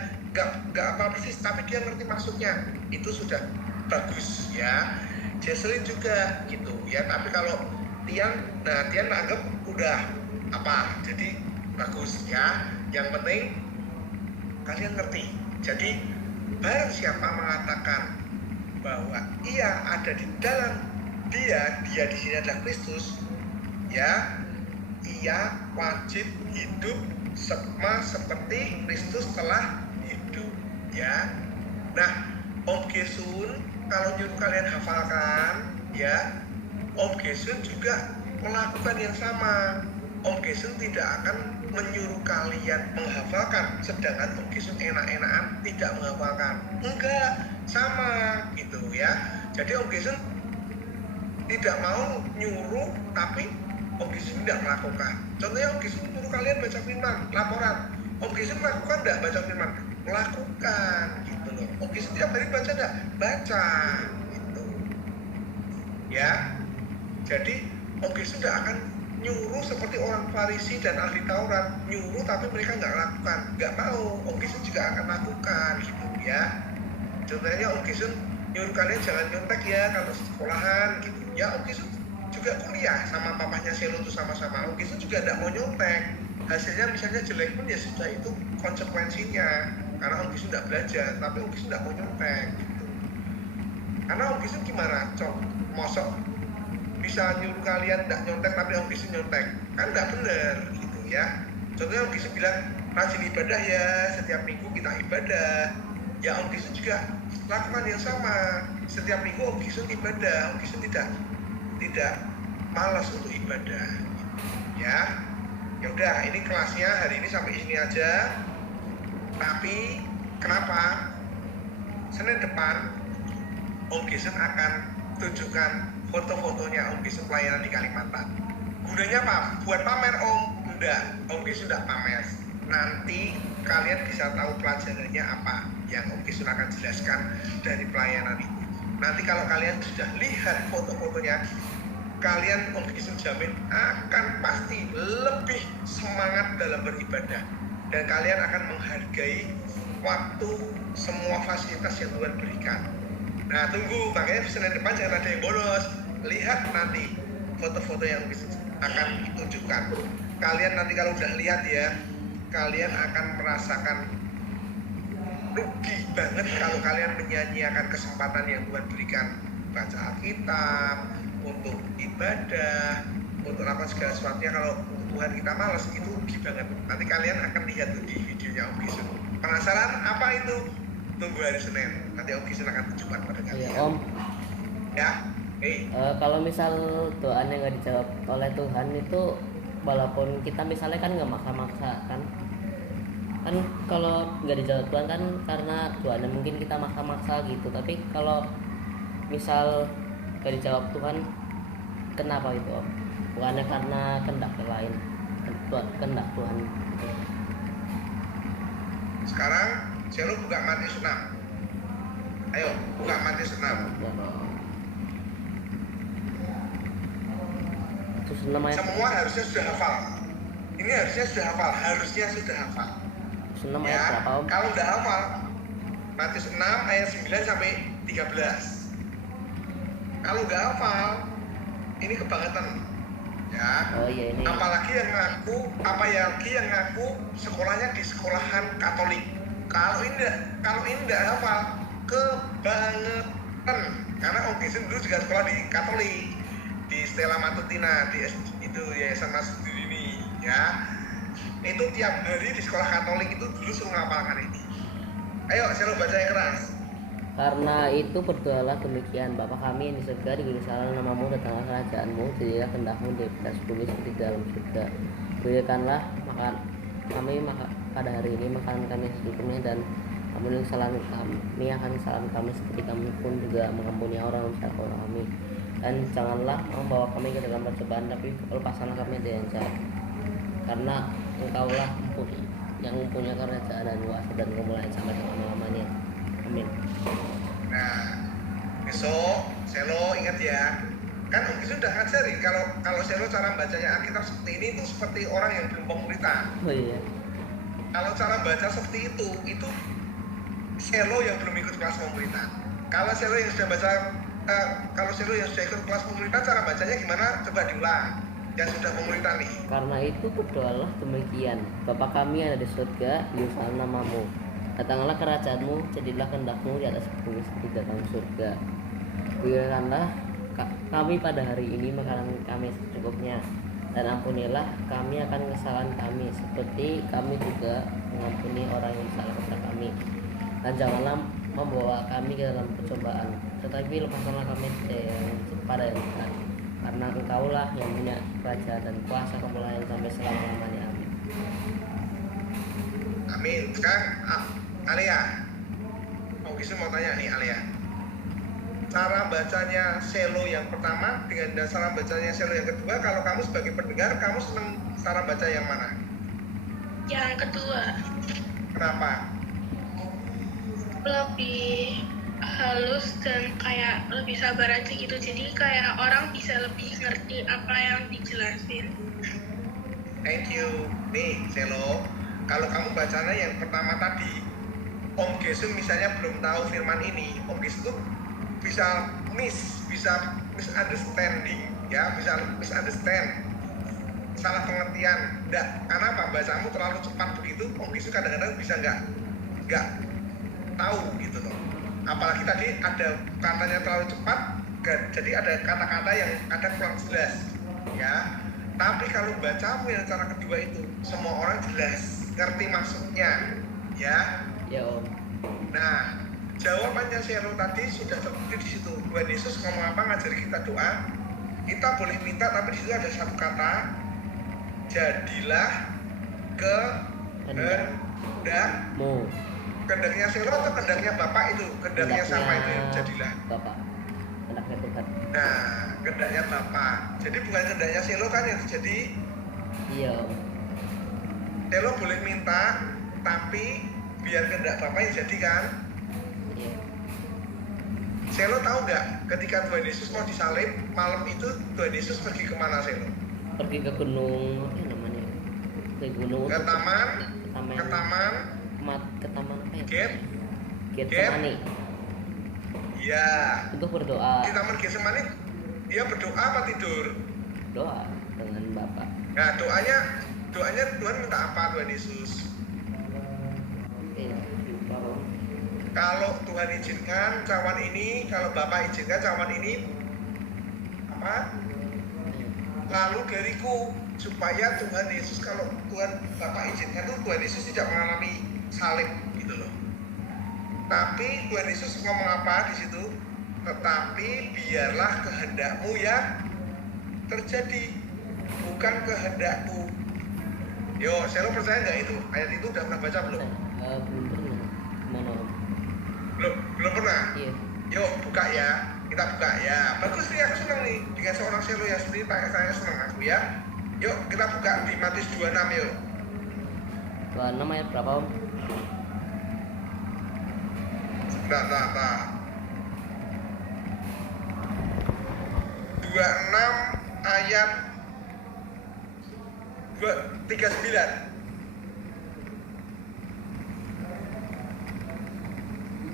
nggak apa persis, tapi dia ngerti maksudnya, itu sudah bagus ya. Jesselyn juga gitu ya, tapi kalau Tian anggap udah apa, jadi bagus ya. Yang penting kalian ngerti. Jadi barang siapa mengatakan bahwa ia ada di dalam dia di sini adalah Kristus, ya, ia wajib hidup sama seperti Kristus telah hidup, ya. Nah, Om Gesun kalau nyuruh kalian hafalkan, ya, Om Gesun juga melakukan yang sama. Om Gesun tidak akan menyuruh kalian menghafalkan, sedangkan Om Gesun enak-enakan tidak menghafalkan. Enggak, sama gitu ya. Jadi Om Gesun tidak mau nyuruh, tapi Om Gesun tidak melakukan. Contohnya Om Gesun nyuruh kalian baca firman, laporan. Om Gesun melakukan enggak baca firman? Melakukan gitu loh. Om Gesun tiap hari baca enggak? Baca gitu. Ya. Jadi Om Gesun tidak akan nyuruh seperti orang Farisi dan ahli Taurat, nyuruh tapi mereka nggak lakukan, nggak mau. Om Gesun juga akan lakukan gitu ya. Contohnya Om Gesun nyuruh kalian jangan nyontek ya kalau sekolahan gitu ya. Om Gesun juga kuliah sama papahnya Selo tuh sama-sama. Om Gesun juga nggak mau nyontek, hasilnya misalnya jelek pun ya sudah, itu konsekuensinya karena Om Gesun nggak belajar. Tapi Om Gesun nggak mau nyontek gitu. Karena Om Gesun gimana? Mosok bisa nyuruh kalian nggak nyontek tapi Om Gesun nyontek, kan nggak bener gitu ya. Contohnya Om Gesun bilang rajin ibadah ya, setiap minggu kita ibadah ya. Om Gesun juga lakukan yang sama, setiap minggu Om Gesun ibadah. Om Gesun tidak malas untuk ibadah ya. Ya udah, ini kelasnya hari ini sampai sini aja. Tapi kenapa Senin depan Om Gesun akan tunjukkan foto-fotonya Om Gesun pelayanan di Kalimantan. Gunanya apa? Buat pamer Om? Enggak, Om Gesun enggak pamer. Nanti kalian bisa tahu pelajarannya apa yang Om Gesun akan jelaskan dari pelayanan itu. Nanti kalau kalian sudah lihat foto-fotonya, kalian Om Gesun jamin akan pasti lebih semangat dalam beribadah. Dan kalian akan menghargai waktu semua fasilitas yang Tuhan berikan. Nah, tunggu, makanya Senin depan jangan ada yang bolos. Lihat nanti foto-foto yang akan ditunjukkan. Kalian nanti kalau udah lihat ya, kalian akan merasakan rugi banget kalau kalian menyanyiakan kesempatan yang Tuhan berikan, baca Alkitab, untuk ibadah, untuk apa segala sesuatunya. Kalau untuk Tuhan kita malas, itu rugi banget. Nanti kalian akan lihat tuh di videonya Om Gisun. Penasaran apa itu? Tunggu hari Senin, nanti Om Gisun akan tunjukkan pada Iya kalian. Om. Ya, Kalau misal doanya nggak dijawab oleh Tuhan itu, walaupun kita misalnya kan nggak maksa-maksa kan kalau nggak dijawab Tuhan kan karena doanya mungkin kita maksa-maksa gitu. Tapi kalau misal nggak dijawab Tuhan, kenapa itu Om? Bukannya karena kehendak lain, kehendak Tuhan. sekarang Selo buka Matius 6. Ayo, buka Matius 6. Ya. Terus namanya Semua harusnya sudah hafal. Ini harusnya sudah hafal, harusnya sudah hafal. terus namanya berapa Om? Kalau udah hafal, Matius 6 ayat 9 sampai 13. Kalau nggak hafal, ini kebangetan. Ya. Oh iya ini. Apalagi yang ngaku sekolahnya di sekolahan Katolik. Kalau ini nggak hafal, kebangetan. Karena Om Gisun dulu juga sekolah di Katolik, di Stella Matutina, itu Yayasan Mas ini, ya. Itu tiap hari di sekolah Katolik itu dulu suruh ngapalkan ini. Ayo, saya baca yang keras. Karena itu berdoalah demikian, Bapa kami yang di surga, dikuduskanlah namamu, datanglah kerajaanmu, jadilah kehendakmu di atas bumi seperti di dalam surga. Berikanlah pada hari ini makanan kami secukupnya, dan ampuni kesalahan kami akan kesalahan kami seperti kami pun juga mengampuni orang yang bersalah kami. Dan janganlah membawa kami ke dalam percobaan, tapi lepaskanlah kami dari yang jahat. Karena Engkaulah yang mempunyai kerajaan dan kuasa dan kemuliaan sampai selama-lamanya. Amin. Nah, besok Selo ingat ya, kan Om Gisun udah ngajarin kalau Selo cara bacanya Alkitab seperti ini itu seperti orang yang belum pemuritan. Oh iya. Kalau cara baca seperti itu Selo yang belum ikut kelas pemuritan. Kalau Selo yang sudah baca, kalau Selo yang sudah ikut kelas pemuritan, cara bacanya gimana? Coba diulang. Yang sudah pemuritan nih. Karena itu berdoalah demikian, Bapa kami yang ada di surga, dikuduskanlah namamu, datanglah kerajaanmu, jadilah kehendakmu di atas bumi seperti di dalam surga. Berikanlah kami pada hari ini makanan kami secukupnya, dan ampunilah kami akan kesalahan kami seperti kami juga mengampuni orang yang bersalah kepada kami. Dan janganlah membawa kami ke dalam percobaan, tetapi lepaskanlah kami pada yang jahat. Karena Engkaulah yang punya kerajaan dan kuasa kemuliaan sampai selama-lamanya. Amin. Amin. Sekarang Alia, Om Gisun mau tanya nih Alia, cara bacanya Selo yang pertama dengan cara bacanya Selo yang kedua, kalau kamu sebagai pendengar, kamu senang cara baca yang mana? Yang kedua, Kenapa? lebih halus dan kayak lebih sabar aja gitu. Jadi kayak orang bisa lebih ngerti apa yang dijelasin. Thank you. Nih Selo, kalau kamu bacanya yang pertama tadi, Om Gisun misalnya belum tahu firman ini, Om Gisun tuh bisa misunderstanding, ya, bisa misunderstand, salah pengertian. Enggak, karena apa? Bacamu terlalu cepat begitu, Om Gisun kadang-kadang bisa nggak tahu gitu loh. Apalagi tadi ada katanya terlalu cepat, jadi ada kata-kata yang kadang kurang jelas, ya. Tapi kalau bacamu yang cara kedua itu, semua orang jelas, ngerti maksudnya, ya. Ya Om. Nah, jawabannya Selo tadi sudah terbukti di situ. Tuhan Yesus ngomong apa, ngajari kita doa. Kita boleh minta, tapi di situ ada satu kata, jadilah kehendakmu. Kehendaknya Selo atau kehendaknya Bapak itu? Kehendaknya sama itu yang jadilah. Bapak. Kehendaknya Tuhan. Nah, kehendaknya Bapak. Jadi bukan kehendaknya Selo kan yang terjadi. Iya Om. Selo boleh minta, tapi biar kehendak Bapak yang jadi kan. Iya. Selo tahu nggak ketika Tuhan Yesus mau disalib malam itu, Tuhan Yesus pergi kemana Selo? Pergi ke gunung apa ya namanya? Ke gunung. Ke taman, Ke taman apa ya? Getsemani. Iya. Itu berdoa. Di taman Getsemani dia berdoa apa tidur? Doa dengan Bapak. Nah, doanya Tuhan minta apa Tuhan Yesus? Iya, lupa Om. kalau Tuhan izinkan cawan ini, kalau Bapak izinkan cawan ini apa? Lalu dariku, supaya Tuhan Yesus, kalau Tuhan Bapak izinkan tuh Tuhan Yesus tidak mengalami salib gitu loh. Tapi Tuhan Yesus ngomong apa di situ? Tetapi biarlah kehendakmu yang terjadi, bukan kehendakku. Yo, saya percaya nggak itu? Ayat itu udah pernah baca belum? Belum pernah. Gimana Om? Belum pernah? Iya. Yuk buka ya, kita buka ya. Bagus nih, aku senang nih dengan seorang selo yang seperti saya senang aku ya. Yuk kita buka di Matius 26 yuk. 26 ayat berapa Om? Nah. 26 ayat 39.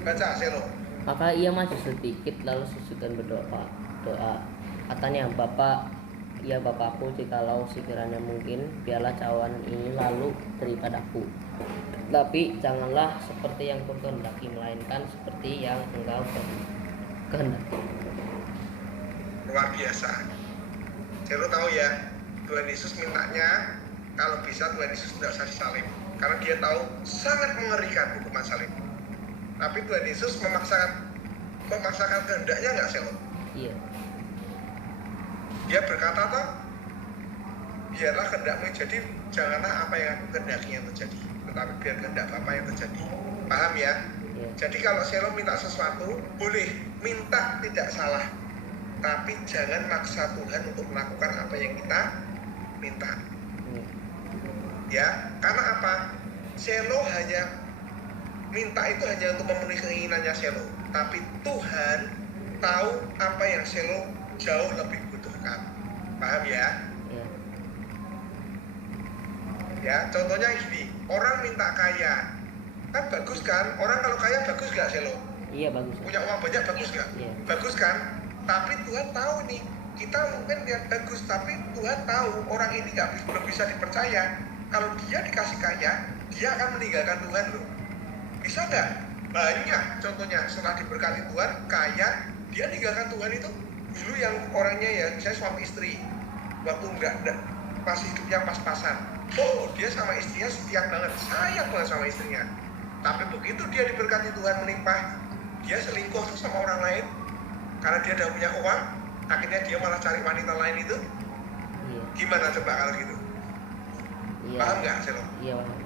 Baca selo. Maka ia maju sedikit lalu sujud dan berdoa. Katanya, ya Bapakku, jikalau sekiranya mungkin, biarlah cawan ini lalu daripadaku. Tapi janganlah seperti yang kukehendaki, melainkan seperti yang engkau kehendaki. Luar biasa. Selo tahu ya, Tuhan Yesus mintanya kalau bisa Tuhan Yesus tidak usah disalib, karena dia tahu sangat mengerikan hukuman salib. Tapi Tuhan Yesus memaksakan kehendaknya nggak Selo? Iya. Dia berkata toh, biarlah kehendakmu jadi, janganlah apa yang aku kehendaki yang terjadi, tetapi biar kehendak Bapa yang terjadi. Paham ya? Iya. Jadi kalau Selo minta sesuatu, boleh minta, tidak salah. Tapi jangan maksa Tuhan untuk melakukan apa yang kita minta. Iya. Ya, karena apa? Selo hanya minta itu hanya untuk memenuhi keinginannya Selo, tapi Tuhan tahu apa yang Selo jauh lebih butuhkan. Paham ya? Iya. Ya, contohnya gini, orang minta kaya, kan bagus kan? Orang kalau kaya bagus gak Selo? Iya bagus. Punya uang banyak bagus gak? Iya. Bagus kan? Tapi Tuhan tahu nih, kita mungkin lihat bagus, tapi Tuhan tahu orang ini belum bisa dipercaya. Kalau dia dikasih kaya, dia akan meninggalkan Tuhan loh. Bisa nggak? Banyak contohnya setelah diberkati Tuhan, kaya, dia meninggalkan Tuhan itu. Dulu yang orangnya ya, saya suami istri, waktu enggak pas hidupnya pas-pasan. Oh, dia sama istrinya setia banget, sayang banget sama istrinya. Tapi begitu dia diberkati Tuhan melimpah, dia selingkuh tuh sama orang lain. Karena dia udah punya uang, akhirnya dia malah cari wanita lain itu. Iya. Gimana coba kalau gitu? Iya. Paham nggak, Selo? Iya paham.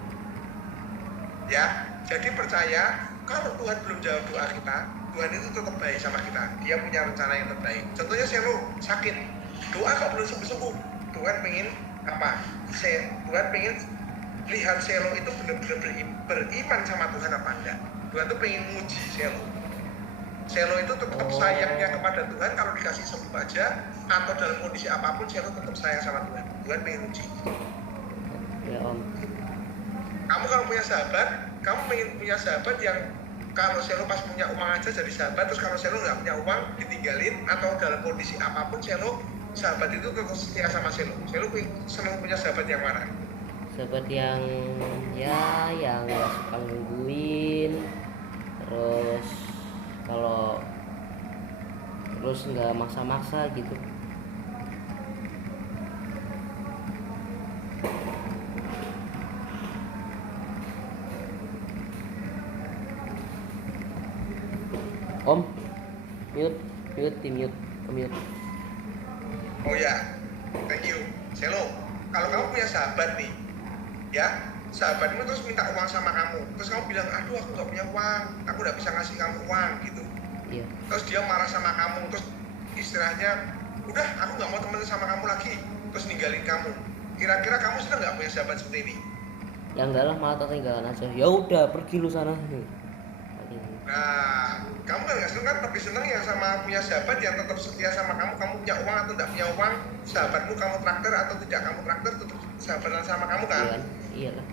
Ya, jadi percaya kalau Tuhan belum jawab doa kita, Tuhan itu tetap baik sama kita. Dia punya rencana yang terbaik. Contohnya Selo sakit, doa kok belum sembuh-sembuh. Tuhan pengen apa? Tuhan pengen lihat Selo itu benar-benar beriman sama Tuhan apa enggak. Tuhan tuh pengen nguji Selo. Selo itu tetap sayangnya kepada Tuhan, kalau dikasih sembuh aja atau dalam kondisi apapun Selo tetap sayang sama Tuhan. Tuhan pengen uji. Ya Om. Kamu kalau punya sahabat, kamu pengen punya sahabat yang kalau Selo pas punya uang aja jadi sahabat, terus kalau Selo nggak punya uang ditinggalin, atau dalam kondisi apapun Selo, sahabat itu tetap setia sama Selo. Selo senang punya sahabat yang mana? Sahabat yang yang nggak suka nungguin, terus nggak maksa-maksa gitu. Om, mute. Oh ya, thank you. Selo, kalau kamu punya sahabat nih, ya, sahabatmu terus minta uang sama kamu, terus kamu bilang, aduh aku nggak punya uang, aku nggak bisa ngasih kamu uang gitu. Iya. Terus dia marah sama kamu, terus istilahnya, udah aku nggak mau temenan sama kamu lagi, terus ninggalin kamu. Kira-kira kamu senang nggak punya sahabat seperti ini? Ya enggak lah, malah tinggalan aja. Ya udah, pergi lu sana. Nah, kamu nggak seneng kan? Lebih seneng yang sama punya sahabat yang tetap setia sama kamu. Kamu punya uang atau tidak punya uang, sahabatmu kamu traktir atau tidak kamu traktir, tetap sahabatan sama kamu kan? Iya lah.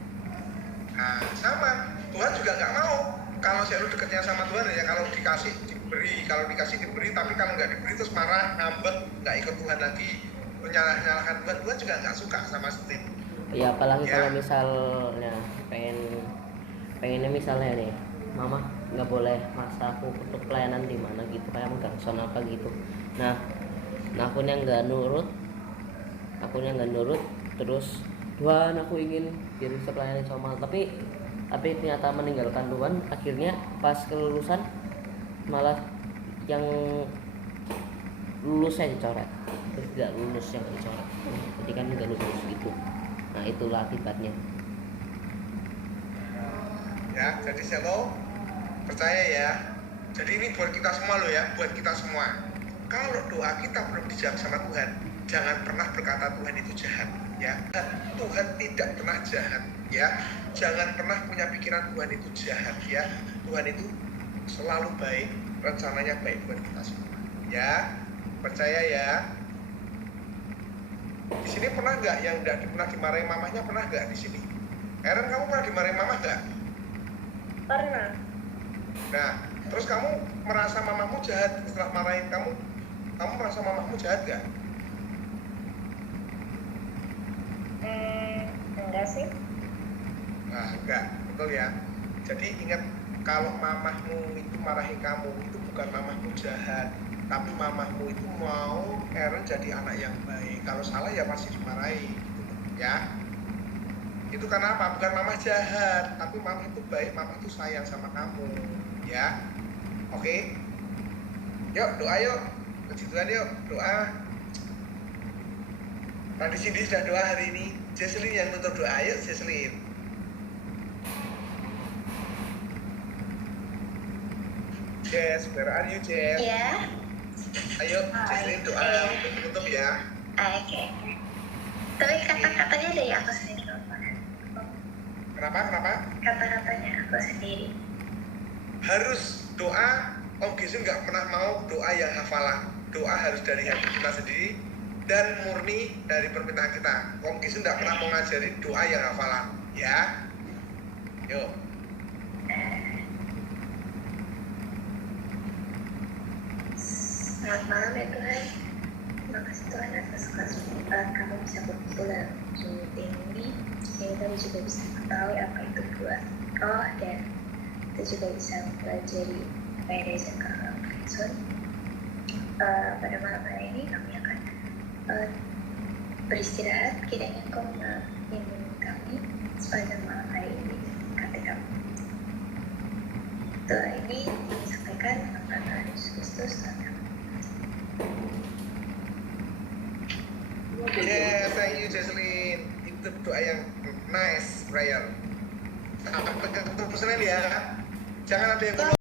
Nah, sama. Tuhan juga nggak mau kalau selalu dekatnya sama Tuhan ya, kalau dikasih diberi, kalau dikasih diberi, tapi kalau nggak diberi terus marah, ngambek, nggak ikut Tuhan lagi, menyalahkan Tuhan. Tuhan juga nggak suka sama seperti itu. Ya apalagi Ya. kalau misalnya pengennya misalnya nih, mama nggak boleh maksa aku untuk pelayanan di mana gitu, kayak megang sound apa gitu. Nah, akunya nggak nurut, terus Tuhan aku ingin jadi pelayanan sama, tapi ternyata meninggalkan Tuhan. Akhirnya pas kelulusan malah yang lulus saya dicoret, terus tidak lulus yang dicoret, jadi kan nggak lulus gitu. Nah itulah akibatnya. Ya, jadi Selo percaya ya. Jadi ini buat kita semua loh ya, buat kita semua. Kalau doa kita belum dijawab sama Tuhan, jangan pernah berkata Tuhan itu jahat ya. Tuhan tidak pernah jahat ya. Jangan pernah punya pikiran Tuhan itu jahat ya. Tuhan itu selalu baik, rencananya baik buat kita semua ya. Percaya ya. Di sini pernah nggak yang nggak pernah dimarahin mamanya, pernah nggak di sini? Aaron, kamu pernah dimarahin mama nggak? Pernah. Nah, terus kamu merasa mamamu jahat setelah marahin kamu? Kamu merasa mamamu jahat nggak? Enggak sih. Nah, enggak, betul ya. Jadi ingat, kalau mamahmu itu marahin kamu, itu bukan mamahmu jahat, tapi mamahmu itu mau Aaron jadi anak yang baik. Kalau salah ya pasti dimarahi, gitu, ya. Itu karena apa? Bukan mamah jahat, tapi mamah itu baik, mamah itu sayang sama kamu, ya. Oke? Yuk, doa yuk. Puji Tuhan yuk, doa. Tadi Cindy sudah doa hari ini. Jesslyn yang nutup doa, yuk Jesslyn. Jess, where are you Jess? Iya. Ayo, Jesslyn doa untuk menutup ya. Oke. Tapi kata-katanya dari aku sendiri. Kenapa? Kata-katanya aku sendiri. Harus doa. Om Gisun nggak pernah mau doa yang hafalan. Doa harus dari hati kita sendiri dan murni dari permintaan kita. Om Gisun nggak pernah mau ngajarin doa yang hafalan, ya. Yuk. Selamat malam ya Tuhan. Terima kasih Tuhan atas kesempatan kami bisa berkumpul dalam Zoom ini, sehingga kami juga bisa mengetahui apa itu doa roh, dan kita juga bisa mempelajari apa yang diajarkan oleh Kristen. Pada malam hari ini kami akan beristirahat. Kiranya Engkau memimpin kami sepanjang malam hari ini. Kata kami, doa ini disampaikan dalam nama Yesus Kristus. Yeah, thank you Jesslyn. Itu doa yang nice prayer. Sampai ketemu Senin ya. Jangan ada yang